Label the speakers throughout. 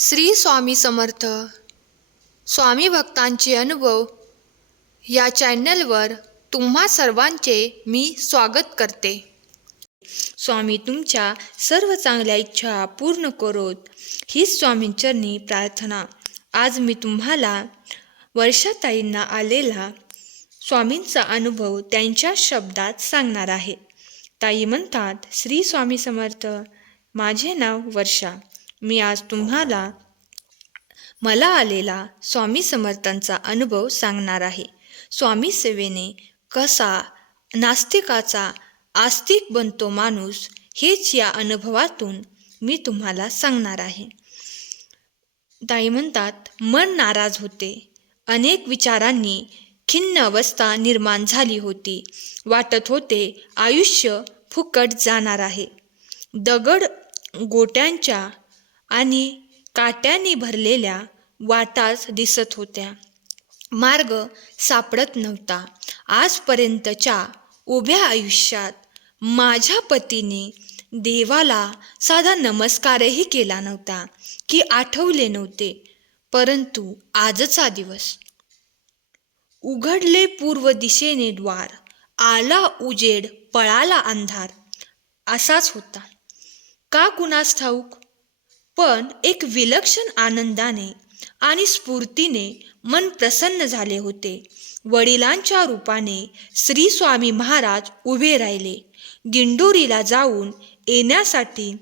Speaker 1: श्री स्वामी समर्थ. स्वामी भक्तांचे अनुभव. या चॅनलवर तुम्हा सर्वांचे मी स्वागत करते. स्वामी तुमच्या सर्व चांगल्या इच्छा पूर्ण करोत. हीच स्वामींचरणी प्रार्थना. आज मी तुम्हाला वर्षाताईंना आलेला स्वामींचा अनुभव त्यांच्या शब्दात सांगणार आहे. ताई म्हणतात श्री स्वामी समर्थ माझे नाव वर्षा. मी आज तुम्हाला मला आलेला स्वामी समर्थांचा अनुभव सांगणार आहे. स्वामी सेवेने कसा नास्तिकाचा आस्तिक बनतो माणूस हेच या अनुभवातून मी तुम्हाला सांगणार आहे. ताई म्हणतात मन नाराज होते. अनेक विचारांनी खिन्न अवस्था निर्माण झाली होती. वाटत होते आयुष्य फुकट जाणार आहे. दगड गोट्यांच्या आणि काट्याने भरलेल्या वाटाच दिसत होत्या. मार्ग सापडत नव्हता. आजपर्यंतच्या उभ्या आयुष्यात माझ्या पतीने देवाला साधा नमस्कारही केला नव्हता की आठवले नव्हते. परंतु आजचा दिवस. उघडले पूर्व दिशेने द्वार आला उजेड पळाला अंधार असाच होता. का कुणास ठाऊक? पण एक विलक्षण आनंदाने आणि स्फूर्तीने मन प्रसन्न झाले होते. वडिलांच्या रूपाने श्री स्वामी महाराज उभे राहिले. दिंडोरीला जाऊन येण्यासाठी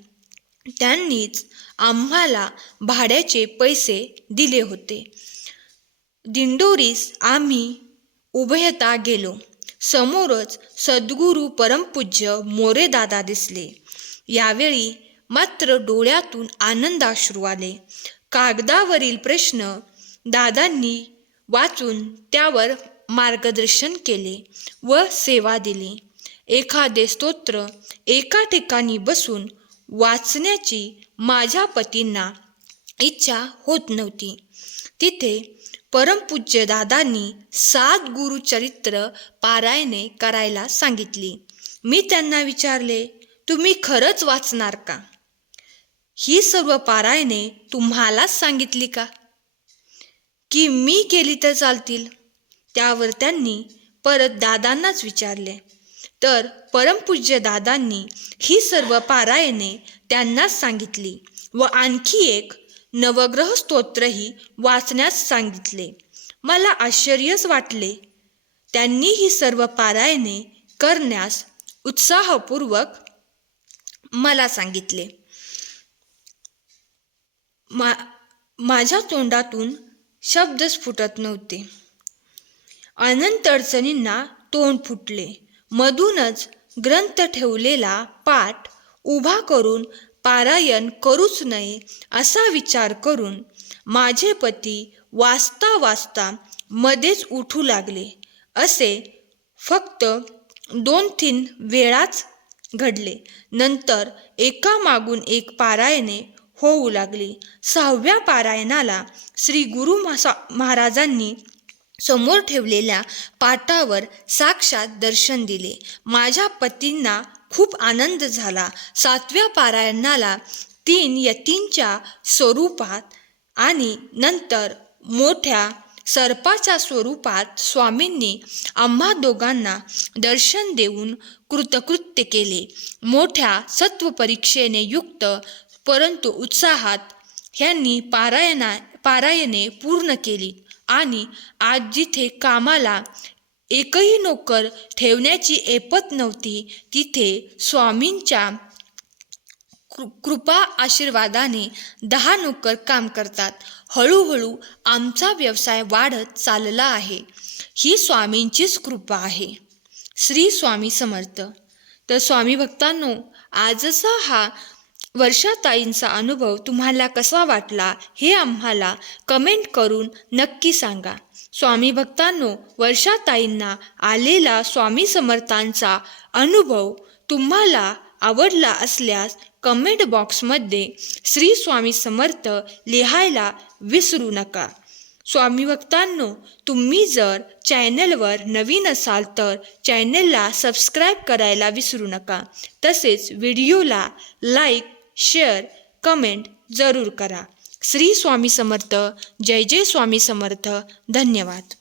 Speaker 1: त्यांनीच आम्हाला भाड्याचे पैसे दिले होते. दिंडोरीस आम्ही उभयता गेलो. समोरच सद्गुरू परमपूज्य मोरेदादा दिसले. यावेळी मात्र डोळ्यातून आनंदाश्रू आले. कागदावरील प्रश्न दादांनी वाचून त्यावर मार्गदर्शन केले व सेवा दिली. एखादे स्तोत्र एका ठिकाणी बसून वाचण्याची माझ्या पतींना इच्छा होत नव्हती. तिथे परमपूज्य दादांनी सात गुरुचरित्र पारायणे करायला सांगितली. मी त्यांना विचारले तुम्ही खरंच वाचणार का? ही सर्व पारायणे तुम्हालाच सांगितली का? की मी केली तर चालतील? त्यावर त्यांनी परत दादांनाच विचारले. तर परमपूज्य दादांनी ही सर्व पारायणे त्यांनाच सांगितली व आणखी एक नवग्रह स्तोत्रही वाचण्यास सांगितले. मला आश्चर्यच वाटले. त्यांनी ही सर्व पारायणे करण्यास उत्साहपूर्वक मला सांगितले. मा माझ्या तोंडातून शब्दच फुटत नव्हते. अनंत अडचणींना तोंड फुटले. मधूनच ग्रंथ ठेवलेला पाठ उभा करून पारायण करूच नये असा विचार करून माझे पती वाचता वाचता मध्येच उठू लागले. असे फक्त दोन तीन वेळाच घडले. नंतर एका मागून एक पारायणे होऊ लागली. सहाव्या पारायणाला श्री गुरु महाराजांनी समोर ठेवलेल्या पाटावर साक्षात दर्शन दिले. माझ्या पतींना खूप आनंद झाला. सातव्या पारायणाला तीन यतींच्या स्वरूपात आणि नंतर मोठ्या सर्पाच्या स्वरूपात स्वामींनी आम्हा दोघांना दर्शन देऊन कृतकृत्य केले. मोठ्या सत्वपरीक्षेने युक्त परंतु उत्साहात ह्यांनी पारायणा पारायणे पूर्ण केली आणि आज जिथे कामाला एकही नोकर ठेवण्याची ऐपत नव्हती तिथे स्वामींच्या कृ कृपा आशीर्वादाने दहा नोकर काम करतात. हळूहळू आमचा व्यवसाय वाढत चालला आहे. ही स्वामींचीच कृपा आहे. श्री स्वामी समर्थ. तर स्वामी भक्तांनो आजचा हा वर्षाताईंचा अनुभव तुम्हाला कसा वाटला हे आम्हाला कमेंट करून नक्की सांगा. स्वामी भक्तांनो वर्षाताईंना आलेला स्वामी समर्थांचा अनुभव तुम्हाला आवडला असल्यास कमेंट बॉक्समध्ये श्री स्वामी समर्थ लिहायला विसरू नका. स्वामी भक्तांनो तुम्ही जर चॅनलवर नवीन असाल तर चॅनलला सबस्क्राईब करायला विसरू नका. तसेच व्हिडिओला लाईक शेअर कमेंट जरूर करा. श्री स्वामी समर्थ. जय जय स्वामी समर्थ. धन्यवाद.